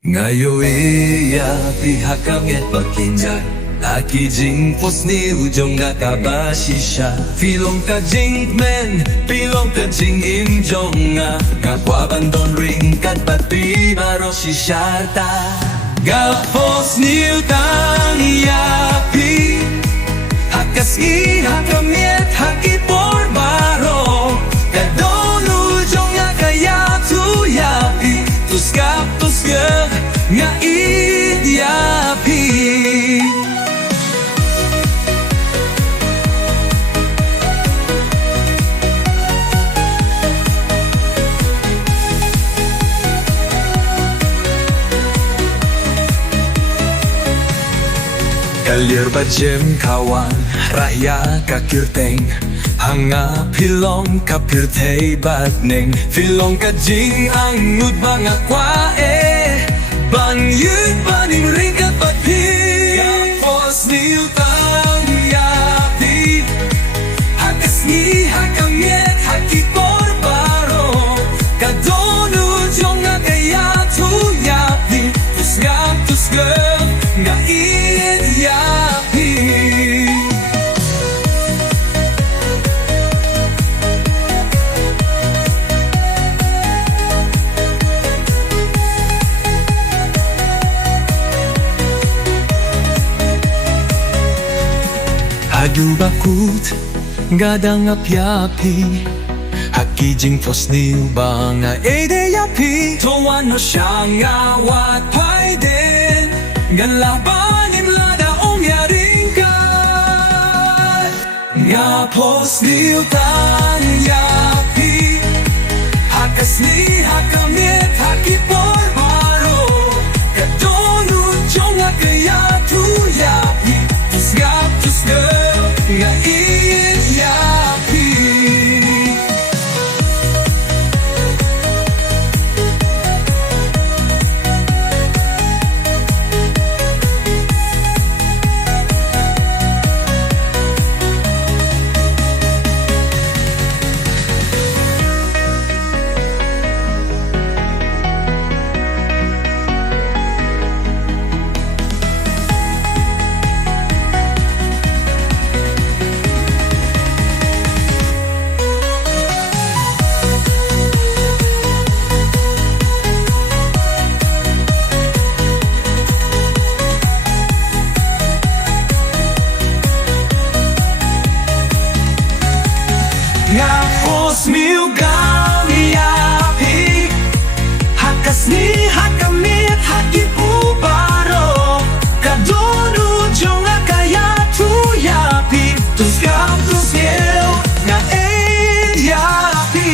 Ngayon pihakangit pagkinjah Aki jingphohsniew jong kaba shisha Filong ka jingkmen, pilong ka jingim jong kwah bandon ryngkat pati baroh shisha Phohsniew Tang yapi Khasi miet por baroh dohnud jong iathuh yapi sngap ieid yapi lyer kawan raya ka kyrteng hanga pilong ka bneng filong ka jingangnud mga kwah baning ryngkat pati Phohsniew Tang yapi Khasi miet por baroh dohnud jong iathuh yapi sngap ieit yapi Haduh bakut gadang yapi Aki jingphohsniew banga ieid yapi Toan no shangawat paiden Galabanin lada ryngkat Phohsniew Tang yapi Khasi miet por baroh dohnud jong iathuh yapi sngap ieit yapi Phohsniew yapi Khasi miet por baroh dohnud jong iathuh yapi sngap ieit yapi